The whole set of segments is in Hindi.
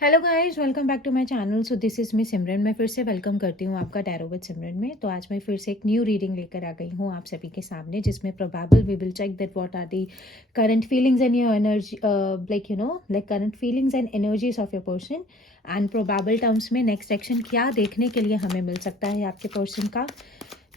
Hello guys, welcome back to my channel. So this is me Simran. मैं फिर से वेलकम करती हूँ आपका टैरो विद सिमरन में। तो आज मैं फिर से एक न्यू रीडिंग लेकर आ गई हूँ आप सभी के सामने, जिसमें probable we will check that what are the current feelings and your energy, like current feelings and energies of your person. And probable terms में नेक्स्ट एक्शन क्या देखने के लिए हमें मिल सकता है आपके पर्सन का।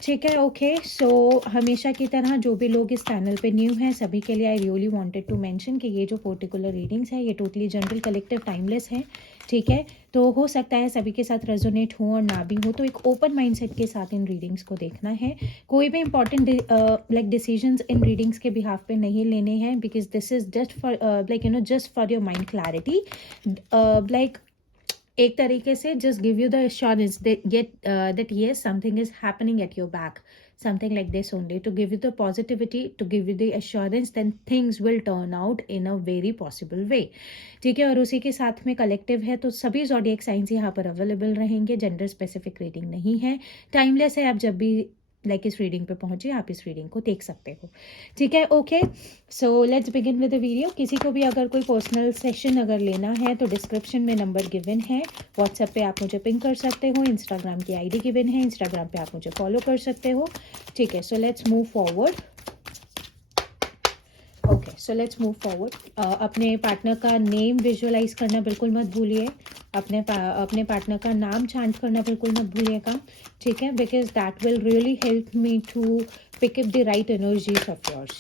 ठीक है, ओके। सो हमेशा की तरह जो भी लोग इस चैनल पे न्यू हैं सभी के लिए I really wanted to mention कि ये जो पर्टिकुलर रीडिंग्स है ये टोटली जनरल, कलेक्टिव, टाइमलेस है। ठीक है, तो हो सकता है सभी के साथ रेजोनेट हो और ना भी हो, तो एक ओपन माइंडसेट के साथ इन रीडिंग्स को देखना है। कोई भी important like decisions in readings के बिहाफ पे नहीं लेने हैं, because this is just for just for your mind clarity. Like एक तरीके से just give you the assurance that yes, something is happening at your back, something like this only, to give you the positivity, to give you the assurance, then things will turn out in a very possible way। ठीक है, और उसी के साथ में कलेक्टिव है, तो सभी zodiac साइंस यहाँ पर अवेलेबल रहेंगे। जेंडर स्पेसिफिक रीडिंग नहीं है, टाइमलेस है। आप जब भी इस रीडिंग पे पहुंचे आप इस रीडिंग को देख सकते हो। ठीक है, okay. So let's begin with the video. किसी को भी अगर कोई पर्सनल सेशन अगर लेना है तो डिस्क्रिप्शन में नंबर गिवन है। व्हाट्सएप पे आप मुझे पिंग कर सकते हो। इंस्टाग्राम की आईडी गिवन है, इंस्टाग्राम पे आप मुझे फॉलो कर सकते हो। ठीक है, so let's move forward. Okay, so let's move forward. अपने पार्टनर का नेम विजुअलाइज करना बिल्कुल मत भूलिए। अपने पार्टनर का नाम चांट करना बिल्कुल मत भूलिएगा। ठीक है, because that will really help me to pick up the right energies of yours.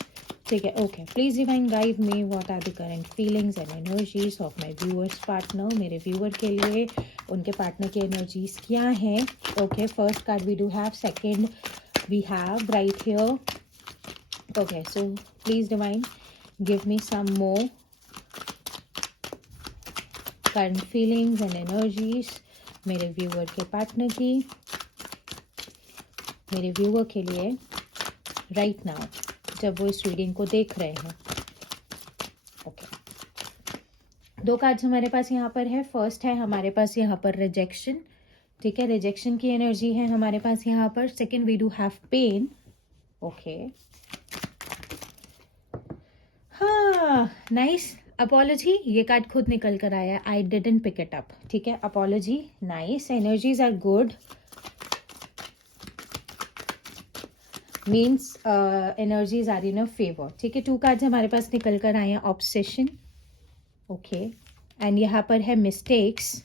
ठीक है, okay. Please divine guide me what are the current feelings and energies of my viewers partner. मेरे व्यूअर के लिए उनके पार्टनर की एनर्जीज क्या हैं। Okay, first card we do have, second we have right here. Okay, so please divine give me some more current feelings and energies मेरे व्यूअर के पार्टनर की, मेरे व्यूअर के लिए राइट नाउ जब वो इस रीडिंग को देख रहे हैं। ओके, दो कार्ड्स हमारे पास यहाँ पर है। फर्स्ट है हमारे पास यहाँ पर रिजेक्शन। ठीक है, रिजेक्शन की एनर्जी है हमारे पास यहाँ पर। Second we do have pain. Okay, हाँ, नाइस। अपॉलॉजी, ये कार्ड खुद निकल कर आया, I didn't pick it up. ठीक है, apology, nice. Energies are good, means energies are in a favour. ठीक है, टू कार्ड्स हमारे पास निकल कर आए हैं, ऑब्सेशन। ओके, एंड यहाँ पर है मिस्टेक्स।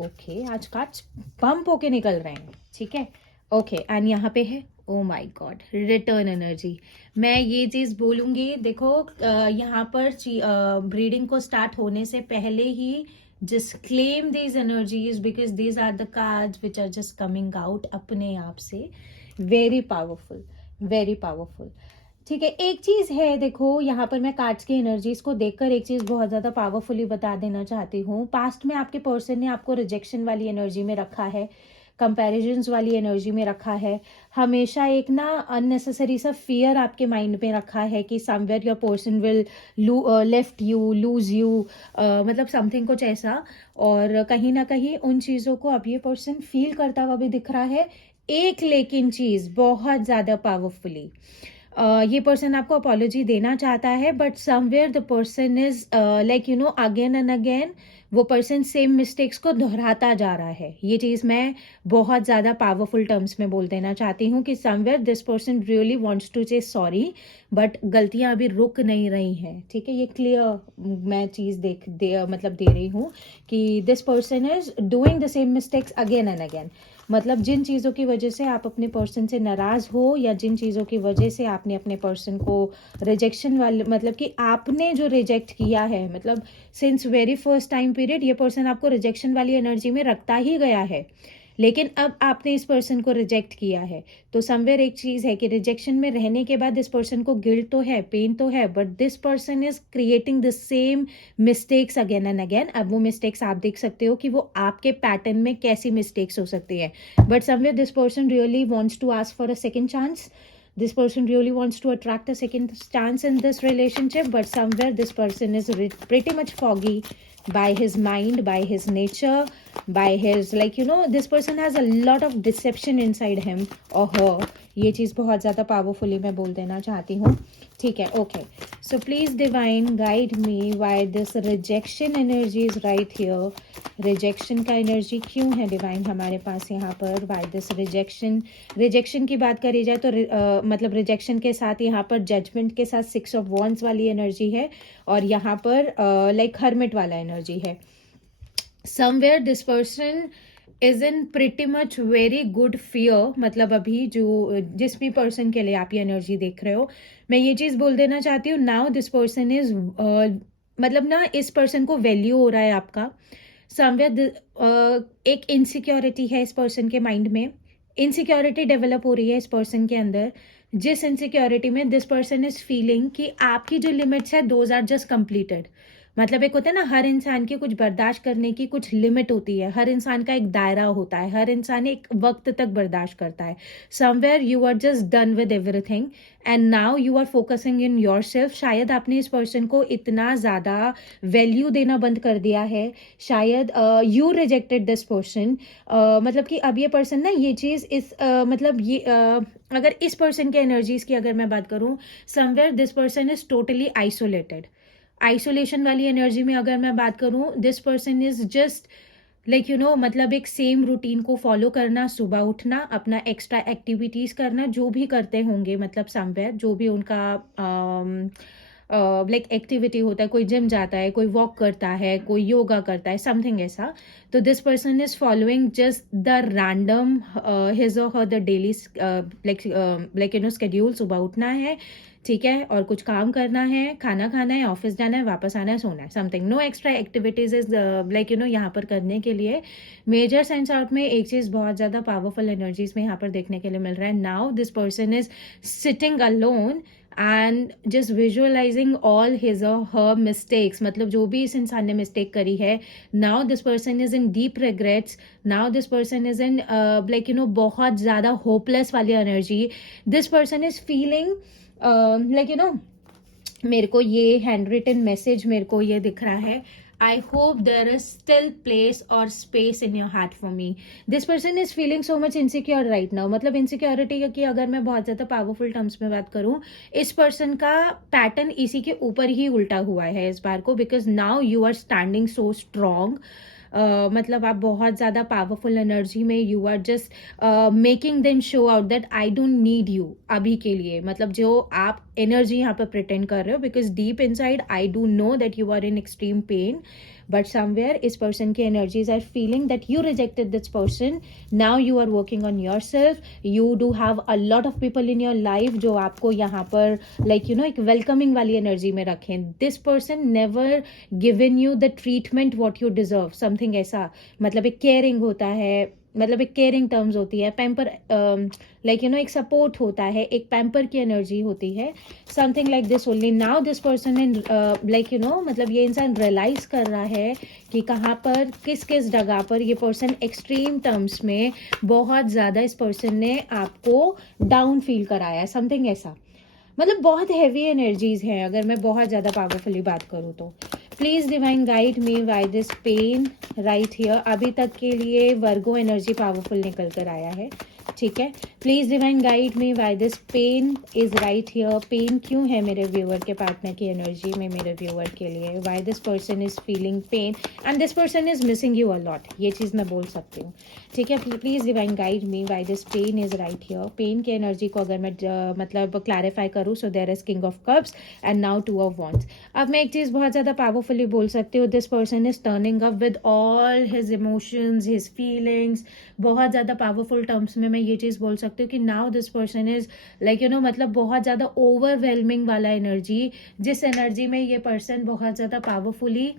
ओके, आज कार्ड्स पंप होके निकल रहे हैं। ठीक है, ओके, एंड यहाँ पे है ओ माई गॉड, रिटर्न एनर्जी। मैं ये चीज़ बोलूँगी, देखो यहाँ पर रीडिंग को स्टार्ट होने से पहले ही just claim these energies, because these are the cards which are just coming out अपने आप से। Very powerful, very powerful. ठीक है, एक चीज़ है, देखो यहाँ पर मैं कार्ड्स की एनर्जीज को देखकर एक चीज़ बहुत ज़्यादा पावरफुली बता देना चाहती हूँ। पास्ट में आपके पर्सन ने आपको रिजेक्शन वाली एनर्जी में रखा है, कंपैरिजन्स वाली एनर्जी में रखा है। हमेशा एक ना अननेसेसरी सा फियर आपके माइंड में रखा है कि somewhere your person will left you, lose you, मतलब समथिंग कुछ ऐसा। और कहीं ना कहीं उन चीज़ों को अब ये पर्सन फील करता हुआ भी दिख रहा है। एक लेकिन चीज़ बहुत ज़्यादा पावरफुली, ये पर्सन आपको अपॉलॉजी देना चाहता है, but somewhere the person is again and again वो पर्सन सेम मिस्टेक्स को दोहराता जा रहा है। ये चीज़ मैं बहुत ज़्यादा पावरफुल टर्म्स में बोल देना चाहती हूँ कि somewhere this person really wants to say sorry, but गलतियाँ अभी रुक नहीं रही हैं। ठीक है, ये क्लियर मैं चीज़ दे रही हूँ कि this person is doing the same mistakes again and again. मतलब जिन चीज़ों की वजह से आप अपने पर्सन से नाराज़ हो, या जिन चीज़ों की वजह से आपने अपने पर्सन को रिजेक्शन वाले, मतलब कि आपने जो रिजेक्ट किया है, मतलब since very first time period ये पर्सन आपको रिजेक्शन वाली एनर्जी में रखता ही गया है, लेकिन अब आपने इस पर्सन को रिजेक्ट किया है। तो समवेयर एक चीज़ है कि रिजेक्शन में रहने के बाद इस पर्सन को गिल्ट तो है, पेन तो है, but this person is creating the same mistakes again and again. अब वो मिस्टेक्स आप देख सकते हो कि वो आपके पैटर्न में कैसी मिस्टेक्स हो सकती है, but somewhere this person really wants to ask for a second chance. This person really wants to attract a second chance in this relationship, but somewhere this person is pretty much foggy, by his mind, by his nature, by his like this person has a lot of deception inside him or her. ये चीज़ बहुत ज़्यादा पावरफुली मैं बोल देना चाहती हूँ. ठीक है. Okay, so please divine guide me why this rejection energy is right here. Rejection का एनर्जी क्यों है डिवाइन हमारे पास यहाँ पर? वाई दिस रिजेक्शन की बात करी जाए तो मतलब रिजेक्शन के साथ यहाँ पर जजमेंट के साथ 6 ऑफ वॉन्ड्स वाली एनर्जी है और यहाँ पर लाइक हर्मिट वाला एनर्जी है. Somewhere this person is in pretty much very good fear. मतलब अभी जो जिस भी पर्सन के लिए आप ये एनर्जी देख रहे हो, मैं ये चीज़ बोल देना चाहती हूँ, नाउ दिस पर्सन इज मतलब ना इस पर्सन को वैल्यू हो रहा है आपका. समवेयर एक इनसिक्योरिटी है इस पर्सन के माइंड में. इनसिक्योरिटी डेवलप हो रही है इस पर्सन के अंदर, जिस इनसिक्योरिटी में दिस पर्सन इज फीलिंग कि आपकी जो लिमिट्स है दोज आर जस्ट कंप्लीटेड. मतलब एक होता है ना, हर इंसान की कुछ बर्दाश्त करने की कुछ लिमिट होती है, हर इंसान का एक दायरा होता है, हर इंसान एक वक्त तक बर्दाश्त करता है. Somewhere you are just done with everything and now you are focusing in your self. शायद आपने इस पर्सन को इतना ज़्यादा वैल्यू देना बंद कर दिया है. शायद यू रिजेक्टेड दिस पर्सन. मतलब कि अब ये पर्सन ना ये चीज़ मतलब ये अगर इस पर्सन के एनर्जीज की अगर मैं बात करूँ, somewhere this person is totally isolated. Isolation वाली एनर्जी में अगर मैं बात करूं, this person is just like मतलब एक सेम रूटीन को फॉलो करना, सुबह उठना, अपना एक्स्ट्रा एक्टिविटीज करना, जो भी करते होंगे, मतलब समवेयर जो भी उनका लाइक एक्टिविटी होता है, कोई जिम जाता है, कोई वॉक करता है, कोई योगा करता है, समथिंग ऐसा. तो this person is following just the random his और her the daily like schedule. सुबह उठना है, ठीक है, और कुछ काम करना है, खाना खाना है, ऑफिस जाना है, वापस आना है, सोना है, something. No extra activities is like यहाँ पर करने के लिए. मेजर सेंस आउट में एक चीज़ बहुत ज़्यादा पावरफुल एनर्जीज में यहाँ पर देखने के लिए मिल रहा है. Now this person is sitting alone and just visualising all his और हर मिस्टेक्स. मतलब जो भी इस इंसान ने मिस्टेक करी है, now this person is in deep regrets. Now this person is in like बहुत ज़्यादा होपलेस वाली energy. This person is feeling like मेरे को ये हैंड रिटन मैसेज मेरे को ये दिख रहा है. I hope there is still place or space in your heart for me. This person is feeling so much insecure right now. मतलब इनसिक्योरिटी की अगर मैं बहुत ज़्यादा पावरफुल टर्म्स में बात करूँ, इस पर्सन का पैटर्न इसी के ऊपर ही उल्टा हुआ है इस बार को. Because now you are standing so strong. मतलब आप बहुत ज़्यादा पावरफुल एनर्जी में you are just making them show out that I don't need you अभी के लिए. मतलब जो आप एनर्जी यहाँ पर प्रिटेंड कर रहे हो, because deep inside I do know that you are in extreme pain. But somewhere इस पर्सन की energies are feeling that you rejected this person. Now you are working on your self. You do have a lot of people in your life जो आपको यहाँ पर लाइक एक वेलकमिंग वाली एनर्जी में रखें. This person never given you the treatment what you deserve, something ऐसा. मतलब एक केयरिंग होता है, मतलब एक केयरिंग टर्म्स होती है, पैम्पर लाइक एक सपोर्ट होता है, एक पैम्पर की एनर्जी होती है, something like this only. Now this person in like मतलब ये इंसान रियलाइज कर रहा है कि कहाँ पर किस किस जगह पर ये पर्सन एक्सट्रीम टर्म्स में बहुत ज़्यादा इस पर्सन ने आपको डाउन फील कराया है, समथिंग ऐसा. मतलब बहुत हैवी एनर्जीज हैं अगर मैं बहुत ज़्यादा पावरफुली बात करूँ तो. Please divine guide me why this pain right here. अभी तक के लिए वर्गो एनर्जी पावरफुल निकल कर आया है, ठीक है. Please divine guide me why this pain is right here. Pain क्यों है मेरे व्यूअर के पार्टनर की एनर्जी में मेरे व्यूअर के लिए? Why this person is feeling pain and this person is missing you a lot. ये चीज़ मैं बोल सकती हूँ, ठीक है. Please divine guide me why this pain is right here. Pain की एनर्जी को अगर मैं मतलब क्लैरिफाई करूँ, so there is king of cups and now two of wands. अब मैं एक चीज़ बहुत ज़्यादा पावरफुली बोल सकती हूँ. This person is turning up with all his emotions, his feelings. बहुत ज़्यादा पावरफुल टर्म्स में मैं ये चीज़ बोल सकती हूँ कि now this person is like मतलब बहुत ज़्यादा ओवरवेलमिंग वाला एनर्जी, जिस एनर्जी में ये पर्सन बहुत ज़्यादा पावरफुली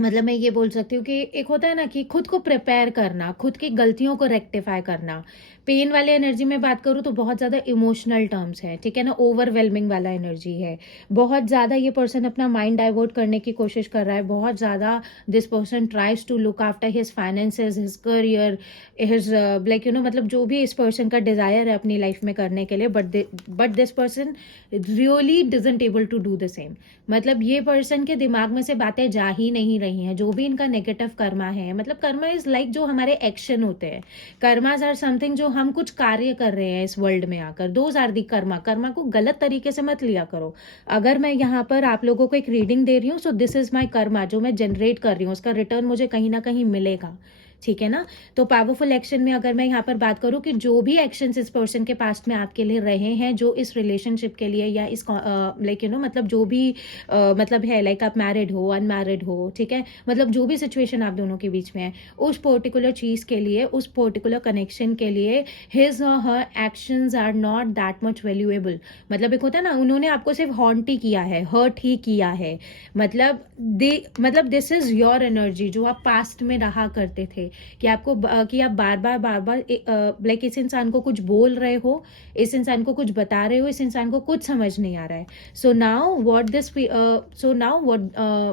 मतलब मैं ये बोल सकती हूँ कि एक होता है ना कि खुद को प्रिपेयर करना, खुद की गलतियों को रेक्टिफाई करना. पेन वाले एनर्जी में बात करूँ तो बहुत ज़्यादा इमोशनल टर्म्स है, ठीक है ना. ओवरवेलमिंग वाला एनर्जी है. बहुत ज़्यादा ये पर्सन अपना माइंड डाइवर्ट करने की कोशिश कर रहा है. बहुत ज़्यादा this person tries to look after his finances, his career, his like मतलब जो भी इस पर्सन का डिज़ायर है अपनी लाइफ में करने के लिए. But this person really doesn't able to do the same. मतलब ये पर्सन के दिमाग में से बातें जा ही नहीं रही हैं, जो भी इनका नेगेटिव कर्मा है, मतलब कर्मा इज लाइक जो हमारे एक्शन होते हैं, कर्माज आर समथिंग जो हम कुछ कार्य कर रहे हैं इस वर्ल्ड में आकर, those are the karma. Karma को गलत तरीके से मत लिया करो। अगर मैं यहाँ पर आप लोगों को एक रीडिंग दे रही हूँ, so this is my Karma, जो मैं जनरेट कर रही हूँ उसका रिटर्न मुझे कहीं ना कहीं मिलेगा, ठीक है ना। तो पावरफुल एक्शन में अगर मैं यहाँ पर बात करूँ कि जो भी एक्शंस इस पर्सन के पास्ट में आपके लिए रहे हैं, जो इस रिलेशनशिप के लिए या इस लाइक मतलब जो भी मतलब है, लाइक आप मैरिड हो, अनमैरिड हो, ठीक है, मतलब जो भी सिचुएशन आप दोनों के बीच में है, उस पर्टिकुलर चीज के लिए, उस पर्टिकुलर कनेक्शन के लिए हिज और her actions are not that much valuable. मतलब एक होता है ना, उन्होंने आपको सिर्फ हॉन्ट ही किया है, हर्ट ही किया है, मतलब दिस इज योर एनर्जी जो आप पास्ट में रहा करते थे, कि आपको कि आप बार बार लाइक इस इंसान को कुछ बोल रहे हो, इस इंसान को कुछ बता रहे हो, इस इंसान को कुछ समझ नहीं आ रहा है। सो नाउ व्हाट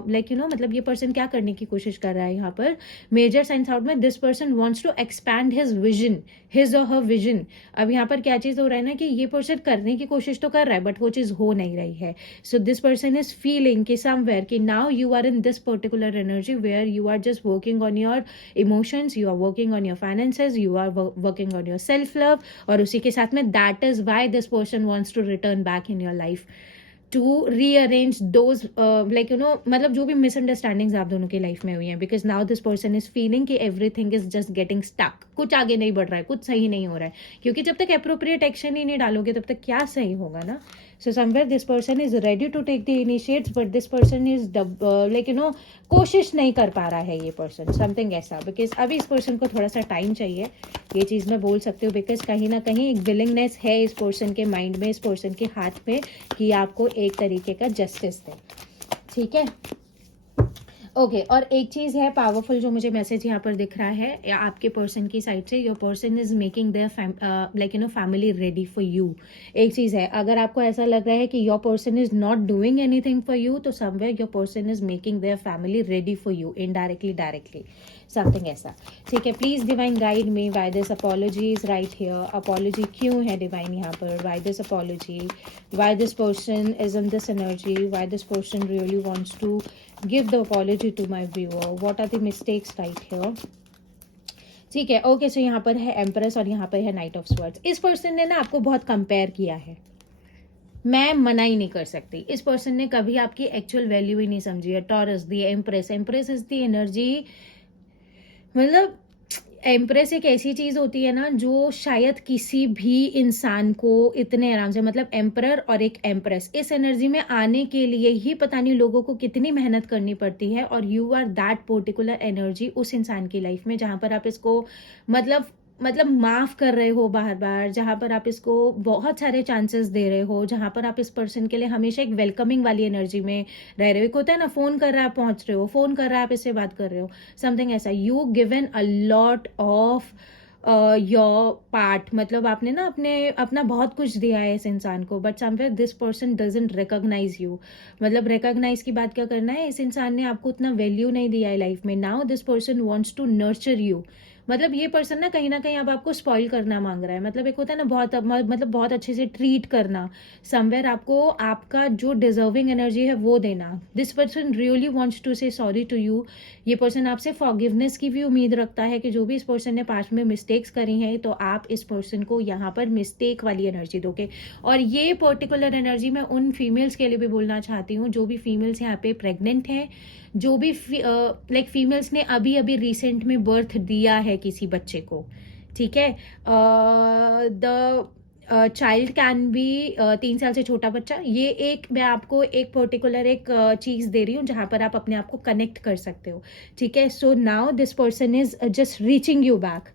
लाइक मतलब ये पर्सन क्या करने की कोशिश कर रहा है यहाँ पर, मेजर साइंस आउट में, this person wants to expand his vision, his और हर विजन। अब यहाँ पर क्या चीज हो रहा है ना, कि ये पर्सन करने की कोशिश तो कर रहा है बट वो चीज हो नहीं रही है। So this person is feeling कि समवेयर कि now you are in this particular energy where you are just working on your emotions, you are working on your finances, you are working on your self love, और उसी के साथ में that is why this person wants to return back in your life to rearrange those like मतलब जो भी मिसअंडरस्टैंडिंग्स आप दोनों की लाइफ में हुई हैं, because now this person is feeling कि everything is just getting stuck, कुछ आगे नहीं बढ़ रहा है, कुछ सही नहीं हो रहा है, क्योंकि जब तक अप्रोप्रिएट एक्शन ही नहीं डालोगे तब तक क्या सही होगा ना। So somewhere this person is ready to take the initiates, but this person is like कोशिश नहीं कर पा रहा है ये पर्सन, समथिंग ऐसा, बिकॉज अभी इस पर्सन को थोड़ा सा टाइम चाहिए, ये चीज़ मैं बोल सकती हूँ, बिकॉज कहीं ना कहीं एक विलिंगनेस है इस पर्सन के माइंड में, इस पर्सन के हाथ में, कि आपको एक तरीके का जस्टिस दे, ठीक है। ओके और एक चीज़ है पावरफुल जो मुझे मैसेज यहाँ पर दिख रहा है या आपके पर्सन की साइड से, your person is making there like family ready for you. एक चीज़ है, अगर आपको ऐसा लग रहा है कि your person is not doing anything for you, तो somewhere your person is making their family ready for you, indirectly directly, something ऐसा, ठीक है। Please divine guide me, why this apology is right here, apology क्यों है डिवाइन यहाँ पर, why this apology, why this person is in this energy, why this person really wants to give the apology to my viewer, what are the mistakes right here, ठीक है। ओके सो यहाँ पर है एम्प्रेस और यहाँ पर है नाइट ऑफ स्वर्ड्स। इस पर्सन ने ना आपको बहुत कंपेयर किया है, मैं मना ही नहीं कर सकती, इस पर्सन ने कभी आपकी एक्चुअल वैल्यू ही नहीं समझी है। Taurus the empress, empress is the energy, मतलब एम्प्रेस एक ऐसी चीज होती है ना जो शायद किसी भी इंसान को इतने आराम से, मतलब एम्परर और एक एम्प्रेस, इस एनर्जी में आने के लिए ही पता नहीं लोगों को कितनी मेहनत करनी पड़ती है, और you are that particular energy उस इंसान की लाइफ में जहां पर आप इसको मतलब माफ कर रहे हो बार बार, जहां पर आप इसको बहुत सारे चांसेस दे रहे हो, जहां पर आप इस पर्सन के लिए हमेशा एक वेलकमिंग वाली एनर्जी में रह रहे हो। एक होता है ना, फोन कर रहा है आप पहुंच रहे हो, फोन कर रहा है आप इससे बात कर रहे हो, समथिंग ऐसा, you given a lot of your part, मतलब आपने ना अपना बहुत कुछ दिया है इस इंसान को, but somewhere this person doesn't recognise you. मतलब रिकॉग्नाइज की बात क्या करना है, इस इंसान ने आपको उतना वैल्यू नहीं दिया है लाइफ में। Now this person wants to nurture you, मतलब ये पर्सन ना कहीं अब आपको स्पॉइल करना मांग रहा है, मतलब एक होता है ना मतलब बहुत अच्छे से ट्रीट करना, समवेयर आपको आपका जो डिजर्विंग एनर्जी है वो देना। This person really wants to say sorry to you, ये पर्सन आपसे फॉरगिवनेस की भी उम्मीद रखता है कि जो भी इस पर्सन ने पास्ट में मिस्टेक्स करी हैं, तो आप इस पर्सन को यहाँ पर मिस्टेक वाली एनर्जी दोगे। और ये पर्टिकुलर एनर्जी मैं उन फीमेल्स के लिए भी बोलना चाहती हूँ, जो भी फीमेल्स यहाँ पे प्रेग्नेंट हैं, जो भी लाइक फीमेल्स ने अभी अभी रिसेंट में बर्थ दिया है किसी बच्चे को, ठीक है। द चाइल्ड कैन बी 3 साल से छोटा बच्चा, ये एक मैं आपको एक पर्टिकुलर एक चीज़ दे रही हूँ जहाँ पर आप अपने आप को कनेक्ट कर सकते हो, ठीक है। So now this person is just reaching you back,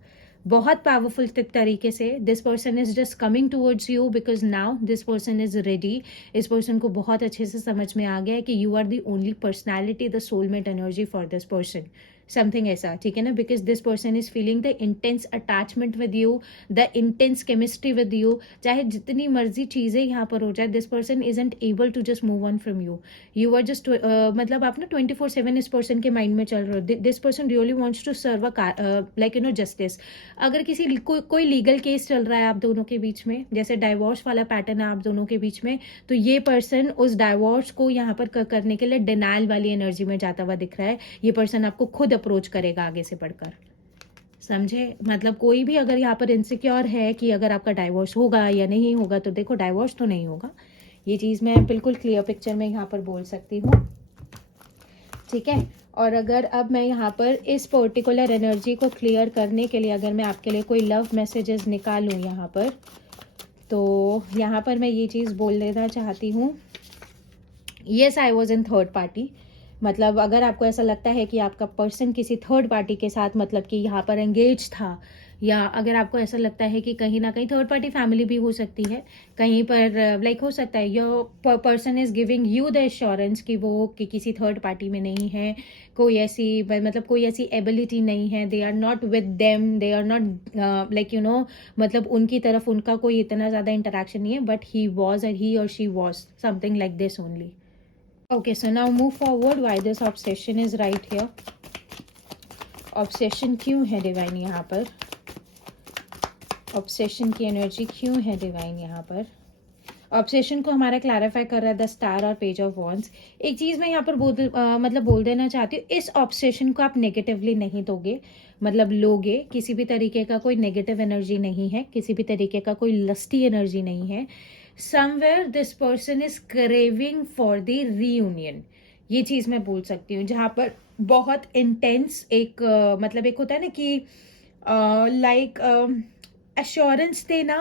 बहुत पावरफुल तरीके से this person is just coming towards you, because now this person is ready. इस पर्सन को बहुत अच्छे से समझ में आ गया है कि you are the only personality, the soulmate energy for this person, something ऐसा, ठीक है ना, because this person is feeling the intense attachment with you, the intense chemistry with you. चाहे जितनी मर्जी चीज़ें यहाँ पर हो जाए, this person isn't able to just move on from you. You are just मतलब आप ना 24/7 इस पर्सन के माइंड में चल रहे हो। This person really wants to serve like justice. अगर किसी कोई लीगल केस चल रहा है आप दोनों के बीच में, जैसे डाइवोर्स वाला पैटर्न है आप दोनों के बीच में, तो ये पर्सन उस डाइवोर्स को यहाँ पर करने के लिए डिनाइल वाली एनर्जी में जाता हुआ दिख रहा है। ये पर्सन आपको खुद अप्रोच करेगा आगे से बढ़कर, समझे। मतलब कोई भी अगर यहाँ पर इनसिक्योर है कि अगर आपका डाइवोर्स होगा या नहीं होगा, तो देखो डाइवोर्स तो नहीं होगा, ये चीज़ मैं बिल्कुल क्लियर पिक्चर में यहाँ पर बोल सकती हूँ, ठीक है। और अगर अब मैं यहाँ पर इस पर्टिकुलर एनर्जी को क्लियर करने के लिए अगर मैं आपके लिए कोई लव मैसेजेस निकालूँ यहाँ पर, तो यहाँ पर मैं ये चीज़ बोल देना चाहती हूँ, yes I was in third party. मतलब अगर आपको ऐसा लगता है कि आपका पर्सन किसी थर्ड पार्टी के साथ मतलब कि यहाँ पर एंगेज था, या अगर आपको ऐसा लगता है कि कहीं ना कहीं थर्ड पार्टी फैमिली भी हो सकती है कहीं पर, लाइक हो सकता है your person is giving you the assurance कि वो कि किसी थर्ड पार्टी में नहीं है, कोई ऐसी मतलब कोई ऐसी एबिलिटी नहीं है, they are not with them, they are not like मतलब उनकी तरफ उनका कोई इतना ज़्यादा इंटरेक्शन नहीं है, बट ही वॉज और ही और she was something like this only. Okay, so now move forward. Why this obsession is right here? Obsession क्यों है डिवाइन यहाँ पर? ऑब्सेशन की एनर्जी क्यों है डिवाइन यहाँ पर? ऑब्सेशन को हमारा क्लैरिफाई कर रहा है द स्टार और पेज ऑफ वॉन्ड्स। एक चीज़ मैं यहाँ पर मतलब बोल देना चाहती हूँ, इस ऑब्सेशन को आप नेगेटिवली नहीं दोगे, मतलब लोगे, किसी भी तरीके का कोई नेगेटिव एनर्जी नहीं है, किसी भी तरीके का कोई लस्टी एनर्जी नहीं है। Somewhere this person is craving for the reunion, ये चीज़ मैं बोल सकती हूँ, जहाँ पर बहुत इंटेंस एक मतलब एक होता है ना कि लाइक एश्योरेंस देना,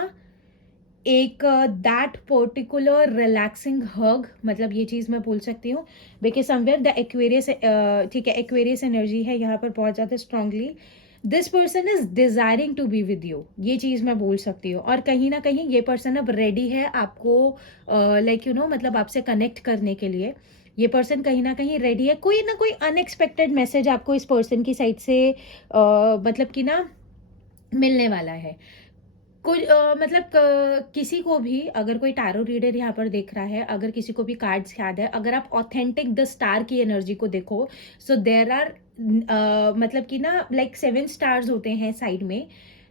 एक दैट पर्टिकुलर रिलैक्सिंग हग, मतलब ये चीज़ मैं बोल सकती हूँ, बिकॉज समवेयर द एक्वेरियस, ठीक है, एक्वेरियस एनर्जी है यहाँ पर बहुत ज़्यादा strongly. This person is desiring to be with you, ये चीज़ मैं बोल सकती हूँ। और कहीं ना कहीं ये पर्सन अब रेडी है आपको लाइक मतलब आपसे कनेक्ट करने के लिए। ये पर्सन कहीं ना कहीं रेडी है, कोई ना कोई अनएक्सपेक्टेड मैसेज आपको इस पर्सन की साइड से मतलब कि ना मिलने वाला है। कोई मतलब किसी को भी अगर कोई टैरो रीडर यहाँ पर देख रहा है, अगर किसी को भी कार्ड्स याद है, अगर आप ऑथेंटिक द स्टार की एनर्जी को देखो, सो देर आर मतलब कि ना लाइक 7 स्टार्स होते हैं साइड में।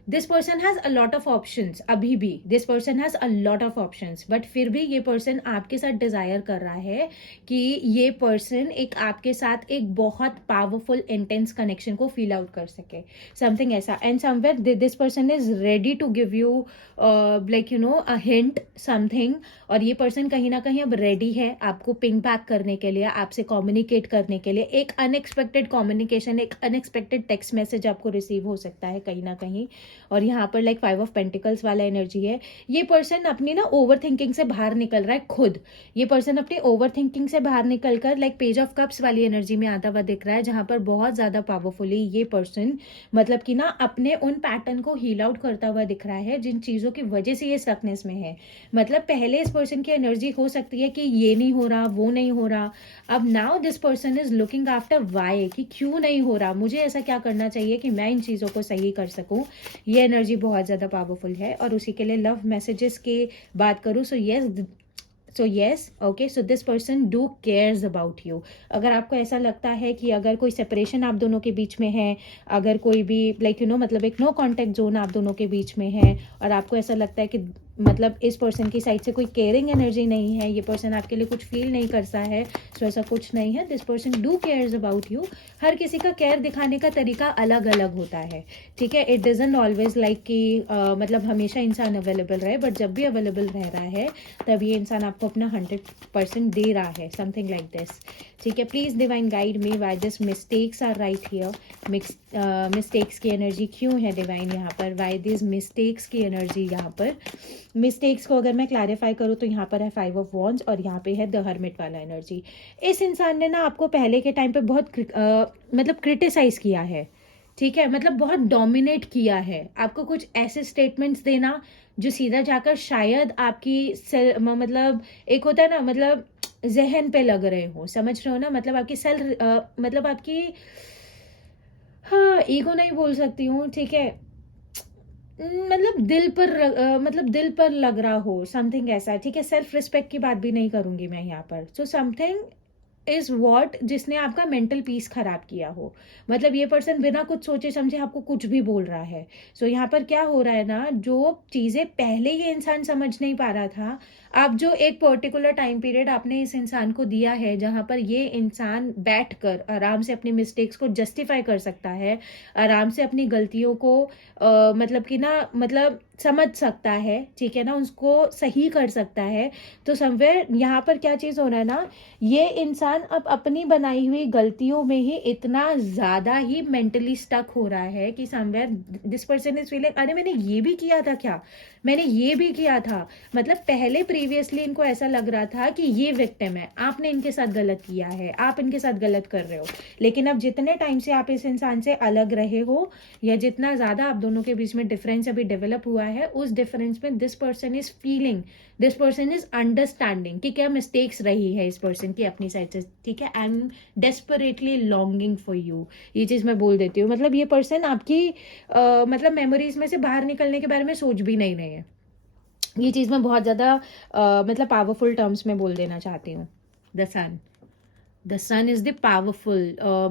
This person has a lot of options, अभी भी this person has a lot of options, but फिर भी ये पर्सन आपके साथ डिजायर कर रहा है कि ये पर्सन एक आपके साथ एक बहुत पावरफुल इंटेंस कनेक्शन को फील आउट कर सके, समथिंग ऐसा। And somewhere this person is ready to give you like a hint something, और ये पर्सन कहीं ना कहीं अब रेडी है आपको पिंग बैक करने के लिए, आपसे कम्युनिकेट करने के लिए। एक अनएक्सपेक्टेड कम्युनिकेशन, एक अनएक्सपेक्टेड टेक्स्ट मैसेज आपको रिसीव हो सकता है कहीं ना कहीं। और यहाँ पर लाइक 5 ऑफ पेंटिकल्स वाला एनर्जी है। ये पर्सन अपनी ना ओवर थिंकिंग से बाहर निकल रहा है खुद, ये पर्सन अपनी ओवर थिंकिंग से बाहर निकल कर लाइक पेज ऑफ कप्स वाली एनर्जी में आता हुआ दिख रहा है, जहां पर बहुत ज्यादा पावरफुली ये पर्सन मतलब कि ना अपने उन पैटर्न को हील आउट करता हुआ दिख रहा है जिन चीजों की वजह से ये स्टकनेस में है। मतलब पहले इस पर्सन की एनर्जी हो सकती है कि ये नहीं हो रहा, वो नहीं हो रहा, अब now this person is looking after why, कि क्यों नहीं हो रहा, मुझे ऐसा क्या करना चाहिए कि मैं इन चीजों को सही कर सकूं। ये एनर्जी बहुत ज्यादा पावरफुल है। और उसी के लिए लव मैसेजेस की बात करूं, so yes okay, so this person do cares about you. अगर आपको ऐसा लगता है कि अगर कोई सेपरेशन आप दोनों के बीच में है, अगर कोई भी लाइक मतलब एक नो कॉन्टेक्ट जोन आप दोनों के बीच में है, और आपको ऐसा लगता है कि मतलब इस पर्सन की साइड से कोई केयरिंग एनर्जी नहीं है, ये पर्सन आपके लिए कुछ फील नहीं करता है, सो ऐसा कुछ नहीं है। This person do cares about you. हर किसी का केयर दिखाने का तरीका अलग अलग होता है, ठीक है। इट डजंट ऑलवेज लाइक कि मतलब हमेशा इंसान अवेलेबल रहे, बट जब भी अवेलेबल रह रहा है तब ये इंसान आपको अपना 100% दे रहा है, समथिंग लाइक दिस, ठीक है। Please divine guide me why this mistakes are right here. Mistakes की एनर्जी क्यों है डिवाइन यहाँ पर, व्हाई दिस मिस्टेक्स की एनर्जी यहाँ पर। मिस्टेक्स को अगर मैं क्लैरिफाई करूँ तो यहाँ पर है 5 ऑफ वॉन्ड्स और यहाँ पे है द हर्मिट वाला एनर्जी। इस इंसान ने ना आपको पहले के टाइम पे बहुत मतलब क्रिटिसाइज किया है, ठीक है, मतलब बहुत डोमिनेट किया है, आपको कुछ ऐसे स्टेटमेंट्स देना जो सीधा जाकर शायद आपकी मतलब एक होता है ना, मतलब जहन पे लग रहे हो, समझ रहे हो ना, मतलब आपकी मतलब आपकी हाँ, ईगो नहीं बोल सकती हूँ, ठीक है। मतलब मतलब दिल पर लग रहा हो समथिंग ऐसा, ठीक है। सेल्फ रिस्पेक्ट की बात भी नहीं करूंगी मैं यहाँ पर। सो समथिंग इज वॉट जिसने आपका मेंटल पीस खराब किया हो। मतलब ये पर्सन बिना कुछ सोचे समझे आपको कुछ भी बोल रहा है। सो यहाँ पर क्या हो रहा है ना, जो चीजें पहले ये इंसान समझ नहीं पा रहा था, अब जो एक पर्टिकुलर टाइम पीरियड आपने इस इंसान को दिया है जहां पर ये इंसान बैठकर आराम से अपनी मिस्टेक्स को जस्टिफाई कर सकता है, आराम से अपनी गलतियों को मतलब कि ना, मतलब समझ सकता है, ठीक है ना, उसको सही कर सकता है। तो समवेयर यहाँ पर क्या चीज हो रहा है ना, ये इंसान अब अपनी बनाई हुई गलतियों में ही इतना ज्यादा ही मेंटली स्टक हो रहा है कि somewhere this person is feeling, अरे मैंने ये भी किया था क्या, मैंने ये भी किया था। मतलब पहले प्रीवियसली इनको ऐसा लग रहा था कि ये विक्टिम है, आपने इनके साथ गलत किया है, आप इनके साथ गलत कर रहे हो। लेकिन अब जितने टाइम से आप इस इंसान से अलग रहे हो, या जितना ज्यादा आप दोनों के बीच में डिफरेंस अभी डेवलप हुआ है, उस डिफरेंस में this person is feeling, this person is understanding कि क्या मिस्टेक्स रही है इस पर्सन की अपनी साइड से, ठीक है। I am desperately longing for you, ये चीज मैं बोल देती हूँ। मतलब ये पर्सन आपकी मतलब मेमोरीज में से बाहर निकलने के बारे में सोच भी नहीं रहे हैं। ये चीज मैं बहुत ज्यादा मतलब पावरफुल टर्म्स में बोल देना चाहती हूँ। The sun, the sun is the powerful,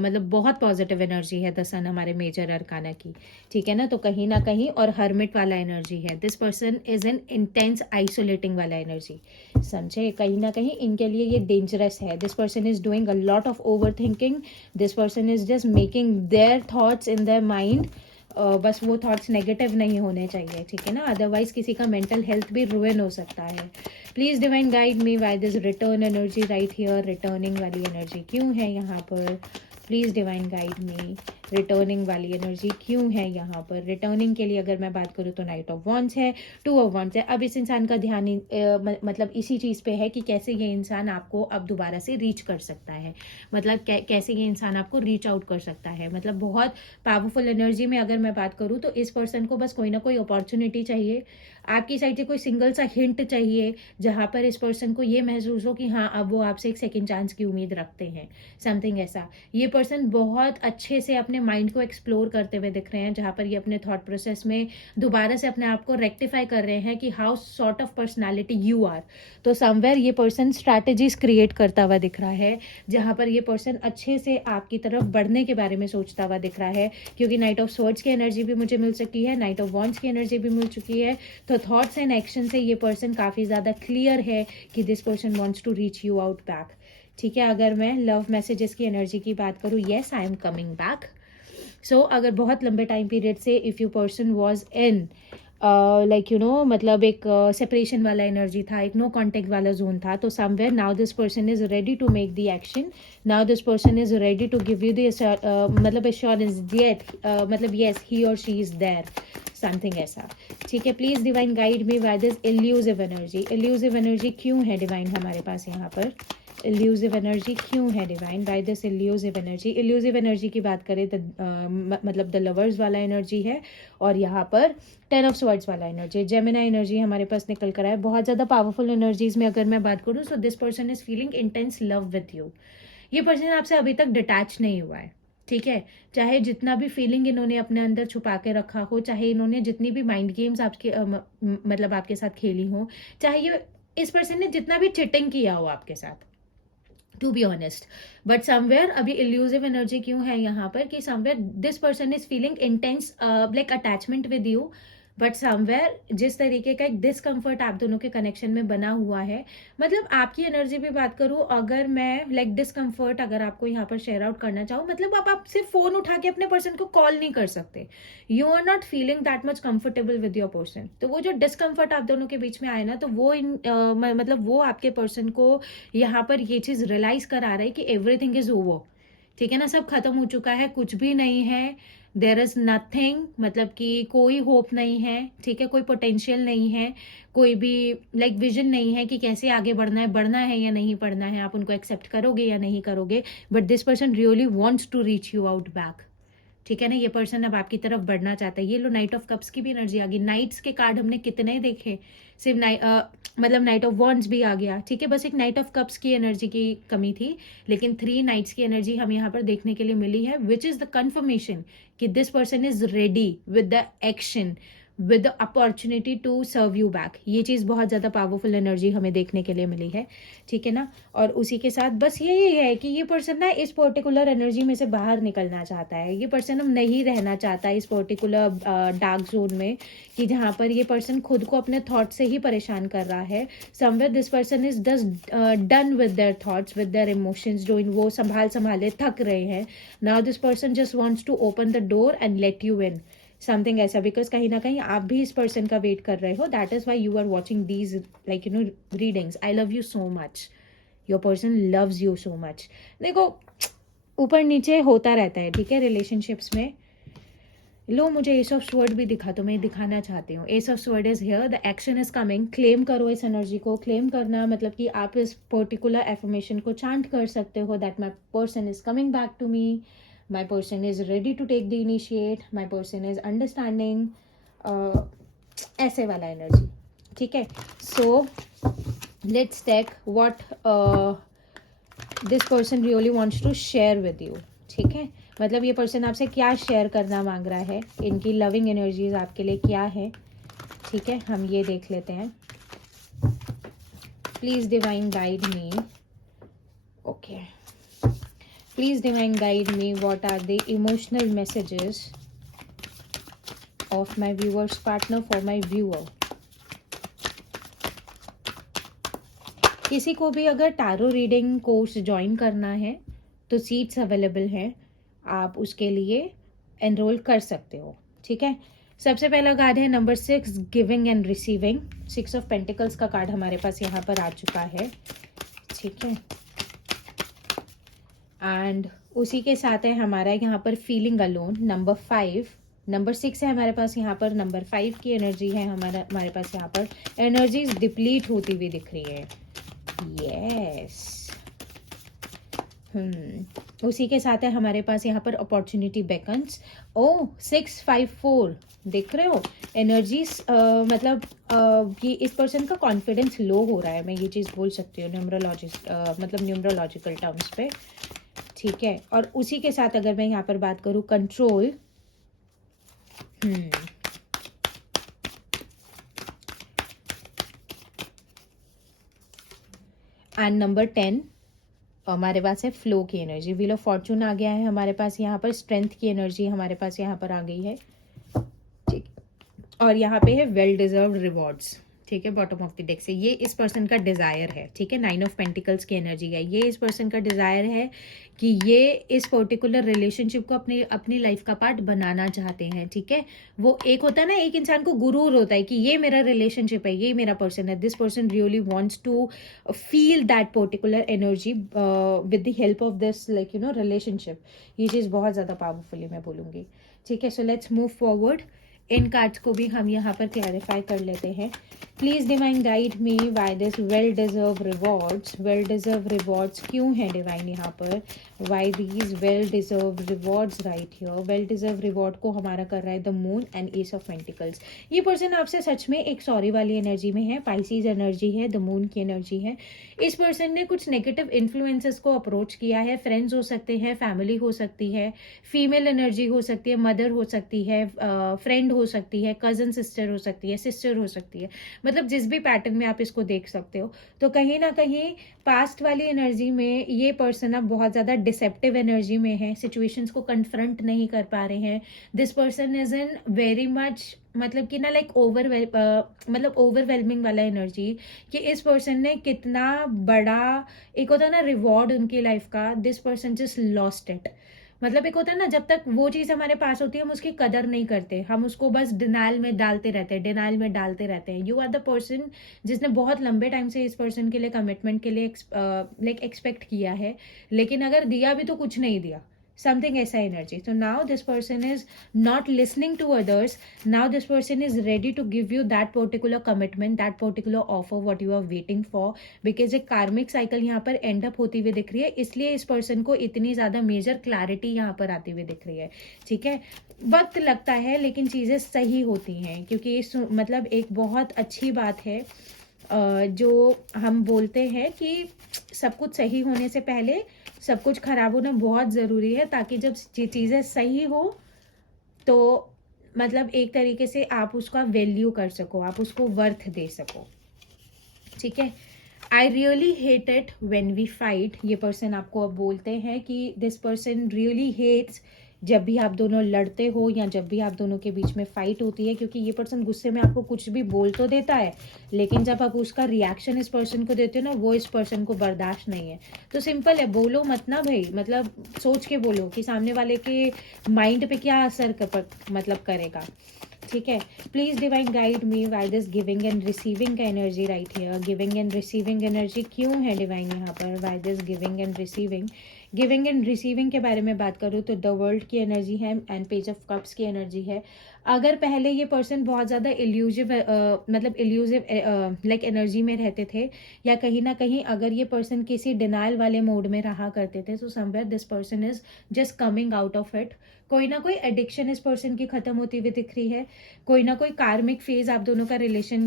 मतलब बहुत पॉजिटिव एनर्जी है द सन हमारे मेजर अरकाना की, ठीक है ना। तो कहीं ना कहीं और हर्मिट वाला एनर्जी है, this person is an intense isolating वाला एनर्जी, समझे। कहीं ना कहीं इनके लिए ये डेंजरस है। This person is doing a lot of over thinking, this person is just making their thoughts in their mind. बस वो थॉट्स नेगेटिव नहीं होने चाहिए, ठीक है ना, अदरवाइज किसी का मेंटल हेल्थ भी रुइन हो सकता है। Please divine guide me why this return energy right here, returning वाली एनर्जी क्यों है यहाँ पर। Please divine guide me, returning वाली एनर्जी क्यों है यहाँ पर। रिटर्निंग के लिए अगर मैं बात करूँ तो नाइट ऑफ वॉन्ड्स है, टू ऑफ वॉन्ड्स है। अब इस इंसान का ध्यान मतलब इसी चीज पे है कि कैसे ये इंसान आपको अब दोबारा से रीच कर सकता है, मतलब कैसे ये इंसान आपको रीच आउट कर सकता है। मतलब बहुत पावरफुल एनर्जी में अगर मैं बात करूँ तो इस पर्सन को बस कोई ना कोई अपॉर्चुनिटी चाहिए, आपकी साइड से कोई सिंगल सा हिंट चाहिए, जहां पर इस पर्सन को ये महसूस हो कि हाँ अब वो आपसे एक सेकंड चांस की उम्मीद रखते हैं, समथिंग ऐसा। ये पर्सन बहुत अच्छे से अपने माइंड को एक्सप्लोर करते हुए दिख रहे हैं, जहां पर ये अपने थॉट प्रोसेस में दोबारा से अपने आप को रेक्टिफाई कर रहे हैं कि how sort of personality you are. तो समवेयर ये पर्सन स्ट्रैटेजीज क्रिएट करता हुआ दिख रहा है, जहां पर ये पर्सन अच्छे से आपकी तरफ बढ़ने के बारे में सोचता हुआ दिख रहा है, क्योंकि नाइट ऑफ स्वॉर्ड्स की एनर्जी भी मुझे मिल सकती है, नाइट ऑफ वॉन्ड्स की एनर्जी भी मिल चुकी है। तो थॉट्स एंड एक्शन से ये पर्सन काफी ज्यादा क्लियर है कि this person wants to reach you out back, ठीक है। अगर मैं लव मैसेजेस की एनर्जी की बात करूँ, yes I am coming back. So अगर बहुत लंबे टाइम पीरियड से if you person was in like you know, मतलब एक सेपरेशन वाला एनर्जी था, एक नो कॉन्टेक्ट वाला जोन था, तो somewhere now this person is ready to make the action, now this person is ready to give you the मतलब एश्योरेंस दैट मतलब येस ही और शी इज देयर, समथिंग ऐसा, ठीक है। Please divine guide me by this illusive energy. Illusive energy क्यों है डिवाइन हमारे पास यहाँ पर, इल्यूसिव एनर्जी क्यों है divine by this illusive energy. Illusive energy की बात करें तो मतलब द लवर्स वाला एनर्जी है, और यहाँ पर 10 ऑफ स्वॉर्ड्स वाला एनर्जी, जेमिनी एनर्जी हमारे पास निकल कर आया। बहुत ज़्यादा पावरफुल एनर्जीज में अगर मैं बात करूँ, सो this person is feeling intense love with you. ये पर्सन आपसे अभी तक डिटैच नहीं हुआ है, ठीक है। चाहे जितना भी फीलिंग इन्होंने अपने अंदर छुपा के रखा हो, चाहे इन्होंने जितनी भी माइंड गेम्स आपके मतलब आपके साथ खेली हो, चाहे ये इस पर्सन ने जितना भी चिटिंग किया हो आपके साथ, to be honest, but somewhere अभी इल्यूसिव एनर्जी क्यों है यहाँ पर कि somewhere this person is feeling intense like attachment with you, but somewhere जिस तरीके का एक डिसकंफर्ट आप दोनों के कनेक्शन में बना हुआ है, मतलब आपकी एनर्जी भी बात करूं, अगर मैं लाइक डिसकंफर्ट अगर आपको यहाँ पर शेयर आउट करना चाहूँ, मतलब आप सिर्फ फोन उठा के अपने पर्सन को कॉल नहीं कर सकते, you are not feeling that much comfortable with your person. तो वो जो डिसकंफर्ट आप दोनों के बीच में आए ना, तो वो मतलब वो आपके पर्सन को यहाँ पर ये चीज रियलाइज करा रहा है कि एवरीथिंग इज ओवर, ठीक है ना, सब खत्म हो चुका है, कुछ भी नहीं है, देर इज नथिंग, मतलब कि कोई होप नहीं है, ठीक है, कोई पोटेंशियल नहीं है, कोई भी लाइक विजन नहीं है कि कैसे आगे बढ़ना है या नहीं बढ़ना है, आप उनको एक्सेप्ट करोगे या नहीं करोगे, but this person really wants to reach you out back, ठीक है ना, ये पर्सन अब आपकी तरफ बढ़ना चाहता है। ये लो नाइट ऑफ कप्स की भी एनर्जी आ गई। नाइट्स के कार्ड हमने कितने देखे, सिर्फ मतलब नाइट ऑफ वॉन्ड्स भी आ गया, ठीक है, बस एक नाइट ऑफ कप्स की एनर्जी की कमी थी, लेकिन 3 नाइट्स की एनर्जी हमें यहाँ पर देखने के लिए मिली है, विच इज द कंफर्मेशन कि this person is ready with the action, with the opportunity to serve you back. ये चीज़ बहुत ज़्यादा पावरफुल एनर्जी हमें देखने के लिए मिली है, ठीक है ना। और उसी के साथ बस यही है कि ये पर्सन ना इस पर्टिकुलर एनर्जी में से बाहर निकलना चाहता है। ये पर्सन अब नहीं रहना चाहता इस पर्टिकुलर डार्क जोन में, कि जहाँ पर ये पर्सन खुद को अपने थॉट से ही परेशान कर रहा है। Somewhere this person is just done with there thoughts, with there emotions, जो वो संभाले थक रहे हैं। Now this person just wants to open the door and let you in, something ऐसा, बिकॉज कहीं ना कहीं आप भी इस पर्सन का वेट कर रहे हो। That is why you are watching these like you know readings. I love you so much, your person loves you so much. देखो ऊपर नीचे होता रहता है, ठीक है, रिलेशनशिप्स में। लो मुझे एस ऑफ स्वॉर्ड भी दिखा, तो मैं दिखाना चाहती हूँ। S of sword is here, the action is coming. Claim करो इस एनर्जी को। क्लेम करना मतलब कि आप इस पर्टिकुलर एफर्मेशन को चांट कर सकते हो, that my person is coming back to me, my person is ready to take the initiate, my person is understanding, ऐसे वाला एनर्जी, ठीक है। So let's take what this person really wants to share with you, ठीक है। मतलब ये पर्सन आपसे क्या शेयर करना मांग रहा है, इनकी लविंग एनर्जीज आपके लिए क्या है, ठीक है, हम ये देख लेते हैं। Please divine guide me, okay, please divine guide me, what are the emotional messages of my viewer's partner for my viewer। किसी को भी अगर टैरो रीडिंग कोर्स ज्वाइन करना है तो सीट्स अवेलेबल हैं, आप उसके लिए एनरोल कर सकते हो, ठीक है। सबसे पहला कार्ड है number 6, giving and receiving. 6 of pentacles का कार्ड हमारे पास यहाँ पर आ चुका है, ठीक है। एंड उसी के साथ है हमारा यहाँ पर फीलिंग अलोन, नंबर 5। नंबर 6 है हमारे पास यहाँ पर, नंबर 5 की एनर्जी है हमारे पास यहाँ पर। एनर्जीज डिप्लीट होती हुई दिख रही है, यस। उसी के साथ है हमारे पास यहाँ पर अपॉर्चुनिटी बेकन्स। ओ 654 देख रहे हो एनर्जीज, मतलब ये इस पर्सन का कॉन्फिडेंस लो हो रहा है, मैं ये चीज़ बोल सकती हूँ न्यूमरोलॉजिकल टर्म्स पे, ठीक है। और उसी के साथ अगर मैं यहाँ पर बात करूँ कंट्रोल, एंड नंबर 10 हमारे पास है फ्लो की एनर्जी। व्हील ऑफ फॉर्चून आ गया है हमारे पास यहाँ पर, स्ट्रेंथ की एनर्जी हमारे पास यहाँ पर आ गई है, ठीक। और यहाँ पे है वेल डिजर्व्ड रिवॉर्ड्स, ठीक है, बॉटम ऑफ द डेक से। ये इस पर्सन का डिज़ायर है, ठीक है, 9 ऑफ पेंटिकल्स की एनर्जी है। ये इस पर्सन का डिज़ायर है कि ये इस पर्टिकुलर रिलेशनशिप को अपनी लाइफ का पार्ट बनाना चाहते हैं, ठीक है। वो एक होता है ना, एक इंसान को गुरूर होता है कि ये मेरा रिलेशनशिप है, ये मेरा पर्सन है। This person really wants to feel that particular energy with the help of this like you know relationship. ये चीज़ बहुत ज़्यादा पावरफुली मैं बोलूँगी, ठीक है। So let's move forward. इन कार्ड्स को भी हम यहाँ पर क्लैरिफाई कर लेते हैं। Please divine guide me why this well deserve rewards. Well deserve rewards क्यों है डिवाइन यहाँ पर, why these well deserve rewards right here. Well deserve reward को हमारा कर रहा है the moon and S of pentacles. ये पर्सन आपसे सच में एक सॉरी वाली एनर्जी में है, पाइसीज एनर्जी है, द मून की एनर्जी है। इस पर्सन ने कुछ नेगेटिव इन्फ्लुएंसेस को अप्रोच किया है, फ्रेंड्स हो सकते हैं, फैमिली हो सकती है, फीमेल एनर्जी हो सकती है, मदर हो सकती है, फ्रेंड हो सकती है, कजन सिस्टर हो सकती है, सिस्टर हो सकती है, मतलब जिस भी पैटर्न में आप इसको देख सकते हो। तो कहीं ना कहीं पास्ट वाली एनर्जी में ये पर्सन अब बहुत ज़्यादा डिसेप्टिव एनर्जी में है, सिचुएशंस को कन्फ्रंट नहीं कर पा रहे हैं। This person is in very much मतलब कि ना लाइक ओवरवेलमिंग वाला एनर्जी, कि इस पर्सन ने कितना बड़ा एक होता है ना रिवॉर्ड उनकी लाइफ का, this person just lost it. मतलब एक होता है ना, जब तक वो चीज़ हमारे पास होती है हम उसकी कदर नहीं करते, हम उसको बस डिनाइल में डालते रहते हैं, डिनाइल में डालते रहते हैं। यू आर द पर्सन जिसने बहुत लंबे टाइम से इस पर्सन के लिए कमिटमेंट के लिए लाइक एक्सपेक्ट किया है, लेकिन अगर दिया भी तो कुछ नहीं दिया, समथिंग ऐसा एनर्जी. तो now this person is not listening to others. Now this person is ready to give you that particular commitment, that particular offer what you are waiting for. Because एक कार्मिक साइकिल यहाँ पर एंड अप होती हुई दिख रही है, इसलिए इस पर्सन को इतनी ज्यादा मेजर क्लैरिटी यहाँ पर आती हुई दिख रही है. ठीक है, वक्त लगता है लेकिन चीजें सही होती हैं, क्योंकि इस मतलब एक बहुत अच्छी बात है जो हम बोलते हैं कि सब कुछ सही होने से पहले सब कुछ खराब होना बहुत ज़रूरी है, ताकि जब चीज़ें सही हो तो मतलब एक तरीके से आप उसका वैल्यू कर सको, आप उसको वर्थ दे सको. ठीक है. I really hate it when we fight. ये पर्सन आपको अब बोलते हैं कि दिस पर्सन रियली हेट्स जब भी आप दोनों लड़ते हो या जब भी आप दोनों के बीच में फाइट होती है, क्योंकि ये पर्सन गुस्से में आपको कुछ भी बोल तो देता है, लेकिन जब आप उसका रिएक्शन इस पर्सन को देते हो ना, वो इस पर्सन को बर्दाश्त नहीं है. तो सिंपल है, बोलो मत ना भाई, मतलब सोच के बोलो कि सामने वाले के माइंड पे क्या असर मतलब करेगा. ठीक है. Please divine guide me why this giving and receiving का energy right here. Giving and receiving energy क्यों है डिवाइन यहाँ पर? Why this giving and receiving. Giving and receiving के बारे में बात करूँ तो द वर्ल्ड की एनर्जी है एंड पेज ऑफ कप्स की एनर्जी है. अगर पहले ये पर्सन बहुत ज़्यादा इल्यूजिव मतलब इल्यूजिव लाइक एनर्जी में रहते थे, या कहीं ना कहीं अगर ये पर्सन किसी डिनाइल वाले मोड में रहा करते थे, तो somewhere this person is just coming out of it. कोई ना कोई एडिक्शन इस पर्सन की खत्म होती हुई दिख रही है. कोई ना कोई कार्मिक फेज आप दोनों का रिलेशन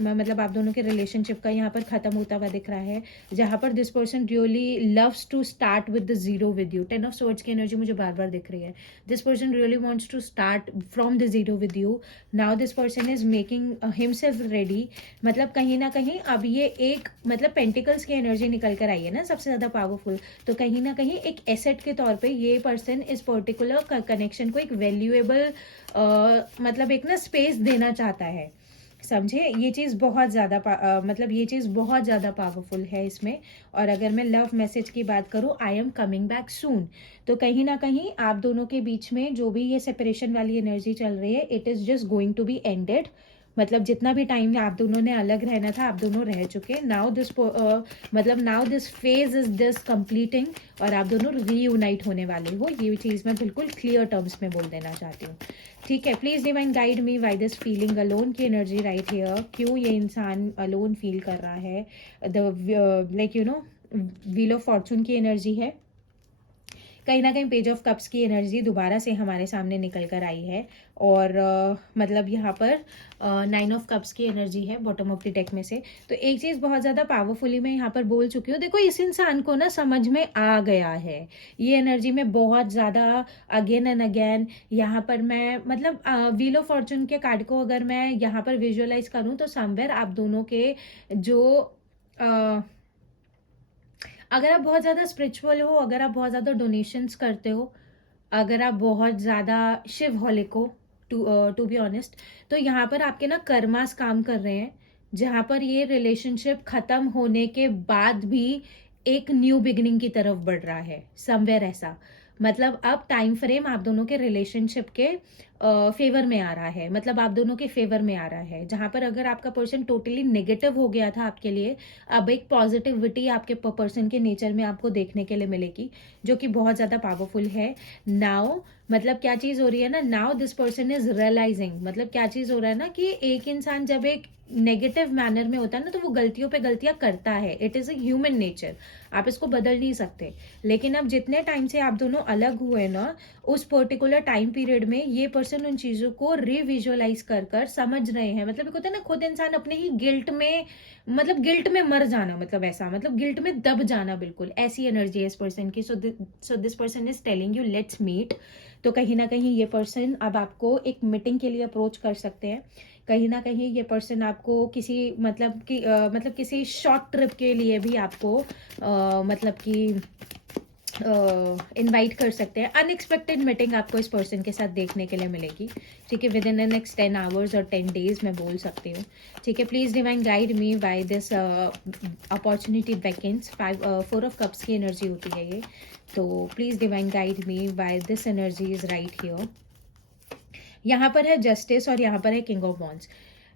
मतलब आप दोनों के रिलेशनशिप का यहाँ पर खत्म होता हुआ दिख रहा है, जहाँ पर this person really loves to start with the zero with you. 10 of swords की एनर्जी मुझे बार बार दिख रही है. This person really wants to start from the zero with you. Now this person is making himself ready. मतलब कहीं ना कहीं अब ये एक मतलब पेंटिकल्स की एनर्जी निकल कर आई है ना, सबसे ज्यादा पावरफुल. तो कहीं ना कहीं एक एसेट के तौर पे ये पर्सन इस पर्टिकुलर कनेक्शन को एक वैल्यूएबल मतलब एक ना स्पेस देना चाहता है. समझे? ये चीज़ बहुत ज़्यादा मतलब ये चीज़ बहुत ज़्यादा पावरफुल है इसमें. और अगर मैं लव मैसेज की बात करूँ, आई एम कमिंग बैक सून, तो कहीं ना कहीं आप दोनों के बीच में जो भी ये सेपरेशन वाली एनर्जी चल रही है, it is just going to be ended. मतलब जितना भी टाइम आप दोनों ने अलग रहना था, आप दोनों रह चुके. नाउ दिस मतलब now this phase is just completing, और आप दोनों रीयूनाइट होने वाले हो. ये चीज़ मैं बिल्कुल क्लियर टर्म्स में बोल देना चाहती हूँ. ठीक है. Please divine guide me why this feeling alone की एनर्जी राइट हियर. क्यों ये इंसान अलोन फील कर रहा है? The like you no wheel of Fortune की एनर्जी है. कहीं ना कहीं पेज ऑफ कप्स की एनर्जी दोबारा से हमारे सामने निकल कर आई है. और मतलब यहाँ पर 9 ऑफ कप्स की एनर्जी है बॉटम ऑफ द डेक में से. तो एक चीज़ बहुत ज़्यादा पावरफुली मैं यहाँ पर बोल चुकी हूँ. देखो, इस इंसान को ना समझ में आ गया है ये एनर्जी में बहुत ज़्यादा. अगेन एंड अगेन यहाँ पर मैं मतलब व्हील ऑफ फॉर्चून के कार्ड को अगर मैं यहाँ पर विजुअलाइज करूँ, तो समवेयर आप दोनों के जो अगर आप बहुत ज़्यादा स्पिरिचुअल हो, अगर आप बहुत ज़्यादा डोनेशंस करते हो, अगर आप बहुत ज़्यादा शिव हॉलिक हो, टू बी ऑनेस्ट, तो यहाँ पर आपके ना कर्मास काम कर रहे हैं, जहाँ पर ये रिलेशनशिप ख़त्म होने के बाद भी एक न्यू बिगिनिंग की तरफ बढ़ रहा है. समवेयर ऐसा मतलब अब टाइम फ्रेम आप दोनों के रिलेशनशिप के फेवर में आ रहा है. मतलब आप दोनों के फेवर में आ रहा है, जहां पर अगर आपका पर्सन टोटली नेगेटिव हो गया था आपके लिए, अब एक पॉजिटिविटी आपके पर्सन के नेचर में आपको देखने के लिए मिलेगी, जो कि बहुत ज्यादा पावरफुल है. नाउ मतलब क्या चीज हो रही है ना, now this person is realising. मतलब क्या चीज हो रहा है ना कि एक इंसान जब एक नेगेटिव मैनर में होता है ना, तो वो गलतियों पे गलतियां करता है. It is a human nature, आप इसको बदल नहीं सकते. लेकिन अब जितने टाइम से आप दोनों अलग हुए ना, उस पर्टिकुलर टाइम पीरियड में ये पर्सन उन चीजों को रिविजुअलाइज कर कर समझ रहे हैं. मतलब एक होता है ना, खुद इंसान अपने ही गिल्ट में मतलब गिल्ट में मर जाना, मतलब ऐसा मतलब गिल्ट में दब जाना, बिल्कुल ऐसी एनर्जी है इस पर्सन की. So this person is telling you let's meet. तो कहीं ना कहीं ये पर्सन अब आपको एक मीटिंग के लिए अप्रोच कर सकते हैं. कहीं ना कहीं ये पर्सन आपको किसी मतलब किसी शॉर्ट ट्रिप के लिए भी आपको मतलब कि इनवाइट कर सकते हैं. अनएक्सपेक्टेड मीटिंग आपको इस पर्सन के साथ देखने के लिए मिलेगी. ठीक है. Within the next 10 hours और 10 डेज मैं बोल सकती हूँ. ठीक है. Please divine guide me by this opportunity beckons. 4 of cups की एनर्जी होती है ये. तो please divine guide me by this energy is right here. यहाँ पर है जस्टिस और यहाँ पर है किंग ऑफ वॉन्ड्स.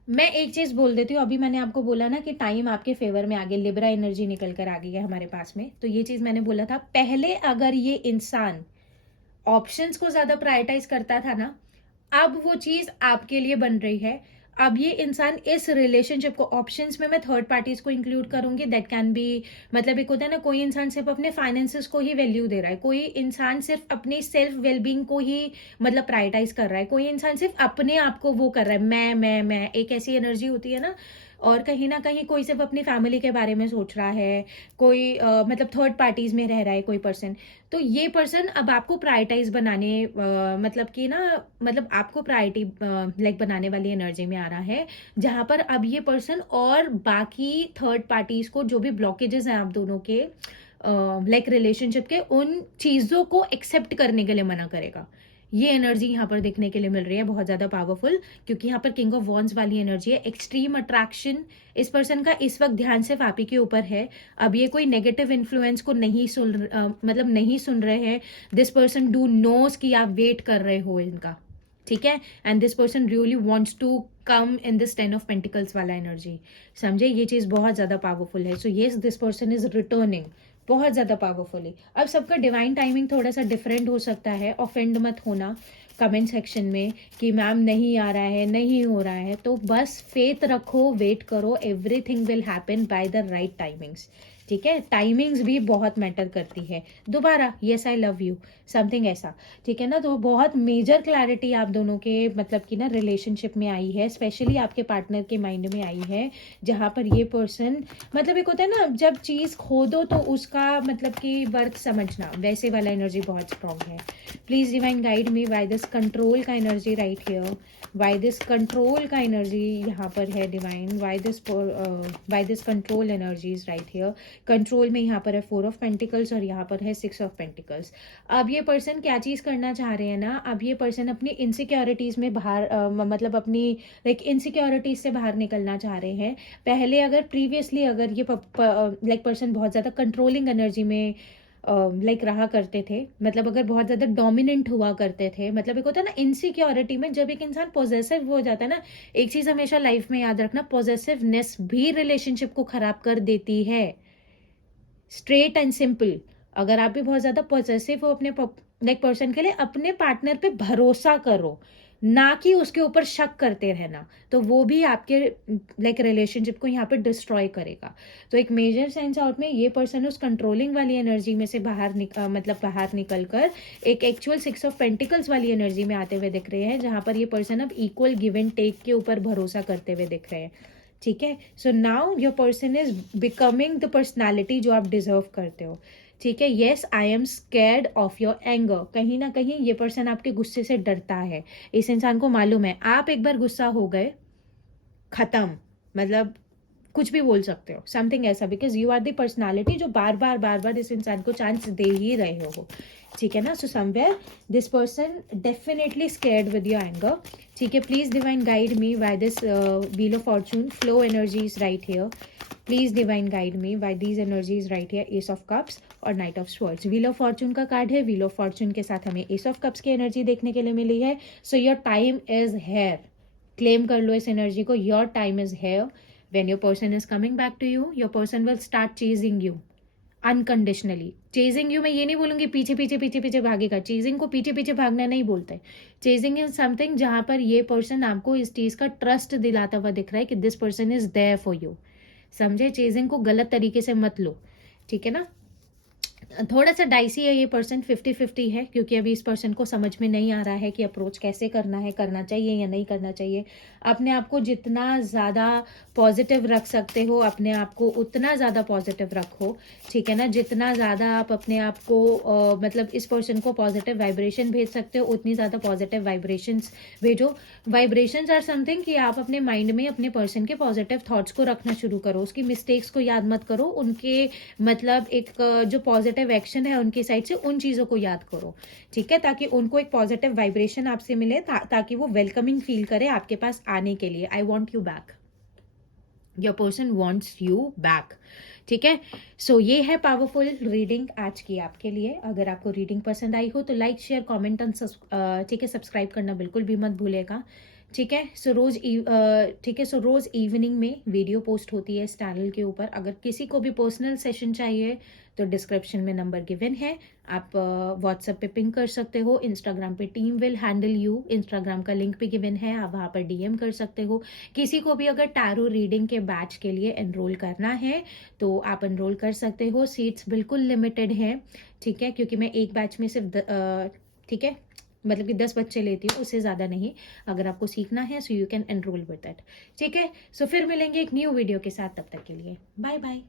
मैं एक चीज बोल देती हूँ. अभी मैंने आपको बोला ना कि टाइम आपके फेवर में आगे लिब्रा एनर्जी निकल कर आ गई है हमारे पास में. तो ये चीज मैंने बोला था पहले, अगर ये इंसान ऑप्शंस को ज्यादा प्रायोरिटाइज करता था ना, अब वो चीज आपके लिए बन रही है। अब ये इंसान इस रिलेशनशिप को, ऑप्शंस में मैं थर्ड पार्टीज को इंक्लूड करूंगी, दैट कैन बी, मतलब एक होता है ना, कोई इंसान सिर्फ अपने फाइनेंसेस को ही वैल्यू दे रहा है, कोई इंसान सिर्फ अपनी सेल्फ वेलबींग को ही मतलब प्रायोरिटाइज कर रहा है, कोई इंसान सिर्फ अपने आप को वो कर रहा है, मैं एक ऐसी एनर्जी होती है ना। और कहीं ना कहीं कोई सिर्फ अपनी फैमिली के बारे में सोच रहा है, कोई मतलब थर्ड पार्टीज में रह रहा है कोई पर्सन। तो ये पर्सन अब आपको प्रायोरिटाइज बनाने मतलब कि ना, मतलब आपको प्रायोरिटी लाइक बनाने वाली एनर्जी में आ रहा है, जहां पर अब ये पर्सन और बाकी थर्ड पार्टीज को जो भी ब्लॉकेजेस हैं आप दोनों के लाइक रिलेशनशिप के, उन चीजों को एक्सेप्ट करने के लिए मना करेगा। ये एनर्जी यहाँ पर देखने के लिए मिल रही है, बहुत ज्यादा पावरफुल, क्योंकि यहाँ पर किंग ऑफ वॉन्ड्स वाली एनर्जी है, एक्सट्रीम अट्रैक्शन। इस पर्सन का इस वक्त ध्यान सिर्फ आप ही के ऊपर है। अब ये कोई नेगेटिव इन्फ्लुएंस को नहीं मतलब नहीं सुन रहे हैं। दिस पर्सन डू नोस कि आप वेट कर रहे हो इनका, ठीक है। And this person really wants to come in this 10 of pentacles वाला एनर्जी, समझे। ये चीज बहुत ज्यादा पावरफुल है। So yes, this person is returning बहुत ज्यादा पावरफुली। अब सबका डिवाइन टाइमिंग थोड़ा सा डिफरेंट हो सकता है, ऑफेंड मत होना कमेंट सेक्शन में कि मैम नहीं आ रहा है, नहीं हो रहा है। तो बस फेथ रखो, वेट करो, everything will happen by the right timings, ठीक है। टाइमिंग्स भी बहुत मैटर करती है। दोबारा yes I love you something ऐसा, ठीक है ना। तो बहुत मेजर क्लैरिटी आप दोनों के मतलब कि ना रिलेशनशिप में आई है, स्पेशली आपके पार्टनर के माइंड में आई है, जहां पर ये पर्सन, मतलब एक होता है ना, जब चीज खोदो तो उसका मतलब कि वर्थ समझना, वैसे वाला एनर्जी बहुत स्ट्रांग है। Please divine guide me why this control का energy right here, why this control का एनर्जी यहाँ पर है divine, why this control energy is right here. Control में यहाँ पर है 4 ऑफ पेंटिकल्स और यहाँ पर है 6 ऑफ पेंटिकल्स। अब ये पर्सन क्या चीज करना चाह रहे हैं ना, अब ये पर्सन अपनी इनसिक्योरिटीज में बाहर मतलब अपनी लाइक इनसिक्योरिटीज से बाहर निकलना चाह रहे हैं। पहले अगर प्रीवियसली अगर ये लाइक पर्सन बहुत ज्यादा कंट्रोलिंग एनर्जी में लाइक रहा करते थे, मतलब अगर बहुत ज्यादा डोमिनेंट हुआ करते थे, मतलब एक होता है ना इनसिक्योरिटी में जब एक इंसान पॉजेसिव हो जाता है ना, एक चीज हमेशा लाइफ में याद रखना, पॉजेसिवनेस भी रिलेशनशिप को खराब कर देती है। स्ट्रेट एंड सिंपल, अगर आप भी बहुत ज्यादा पॉजेसिव हो अपने लाइक पर्सन के लिए, अपने पार्टनर पे भरोसा करो, ना कि उसके ऊपर शक करते रहना, तो वो भी आपके लाइक रिलेशनशिप को यहाँ पे डिस्ट्रॉय करेगा। तो एक मेजर सेंस आउट में ये पर्सन उस कंट्रोलिंग वाली एनर्जी में से बाहर मतलब बाहर निकल कर एक एक्चुअल 6 ऑफ पेंटिकल्स वाली एनर्जी में आते हुए दिख रहे हैं, जहां पर ये पर्सन अब इक्वल गिव एंड टेक के ऊपर भरोसा करते हुए दिख रहे हैं, ठीक है। So now your person is becoming the personality जो आप डिजर्व करते हो, ठीक है। Yes I am scared of your anger, कहीं ना कहीं ये पर्सन आपके गुस्से से डरता है। इस इंसान को मालूम है आप एक बार गुस्सा हो गए, खत्म, मतलब कुछ भी बोल सकते हो, समथिंग ऐसा, because you are the personality जो बार बार इस इंसान को चांस दे ही रहे हो, ठीक है ना। So somewhere this person definitely scared with your anger, ठीक है। Please divine guide me why this wheel of fortune flow energy is right here, please divine guide me why these energies right here, ace of cups और knight of swords. Wheel of fortune का कार्ड है, व्हील ऑफ फॉर्चून के साथ हमें एस ऑफ कप्स की एनर्जी देखने के लिए मिली है। So your time is here, claim कर लो इस एनर्जी को, your time is here. When your person is coming back to you, your person will start chasing you unconditionally. Chasing you मैं ये नहीं बोलूंगी पीछे पीछे पीछे पीछे भागेगा, चेजिंग को पीछे पीछे भागना नहीं बोलते। चेजिंग इज समथिंग जहां पर ये पर्सन आपको इस चीज का ट्रस्ट दिलाता हुआ दिख रहा है कि this person is there for you, समझे। चेजिंग को गलत तरीके से मत लो, ठीक है ना। थोड़ा सा डाइसी है ये पर्सन, 50-50 है, क्योंकि अभी इस पर्सन को समझ में नहीं आ रहा है कि अप्रोच कैसे करना है, करना चाहिए या नहीं करना चाहिए। अपने आप को जितना ज़्यादा पॉजिटिव रख सकते हो, अपने आप को उतना ज़्यादा पॉजिटिव रखो, ठीक है ना। जितना ज़्यादा आप अपने आप को मतलब इस पर्सन को पॉजिटिव वाइब्रेशन भेज सकते हो, उतनी ज़्यादा पॉजिटिव वाइब्रेशंस भेजो। वाइब्रेशंस आर समथिंग कि आप अपने माइंड में अपने पर्सन के पॉजिटिव थॉट्स को रखना शुरू करो, उसकी मिस्टेक्स को याद मत करो, उनके मतलब एक जो पॉजिटिव एक्शन है उनकी साइड से उन चीजों को याद करो, ठीक है, ताकि उनको एक पॉजिटिव वाइब्रेशन आपसे मिले, ताकि वो वेलकमिंग फील करे आपके पास आने के लिए। I want you back, your person wants you back, ठीक है। सो ये है पावरफुल रीडिंग आज की आपके लिए। अगर आपको रीडिंग पसंद आई हो तो लाइक शेयर कमेंट, ठीक है, सब्सक्राइब करना बिल्कुल भी मत भूलेगा, ठीक है। ठीक है, सो रोज़ इवनिंग में वीडियो पोस्ट होती है इस चैनल के ऊपर। अगर किसी को भी पर्सनल सेशन चाहिए तो डिस्क्रिप्शन में नंबर गिवन है, आप व्हाट्सएप पे पिंग कर सकते हो। इंस्टाग्राम पे team will handle you, Instagram का लिंक भी गिवन है, आप वहाँ पर डीएम कर सकते हो। किसी को भी अगर टैरो रीडिंग के बैच के लिए एनरोल करना है तो आप एनरोल कर सकते हो। सीट्स बिल्कुल लिमिटेड हैं, ठीक है, क्योंकि मैं एक बैच में सिर्फ ठीक है, मतलब कि 10 बच्चे लेती हूँ, उससे ज़्यादा नहीं। अगर आपको सीखना है so you can enrol with that, ठीक है। सो फिर मिलेंगे एक न्यू वीडियो के साथ, तब तक के लिए बाय बाय।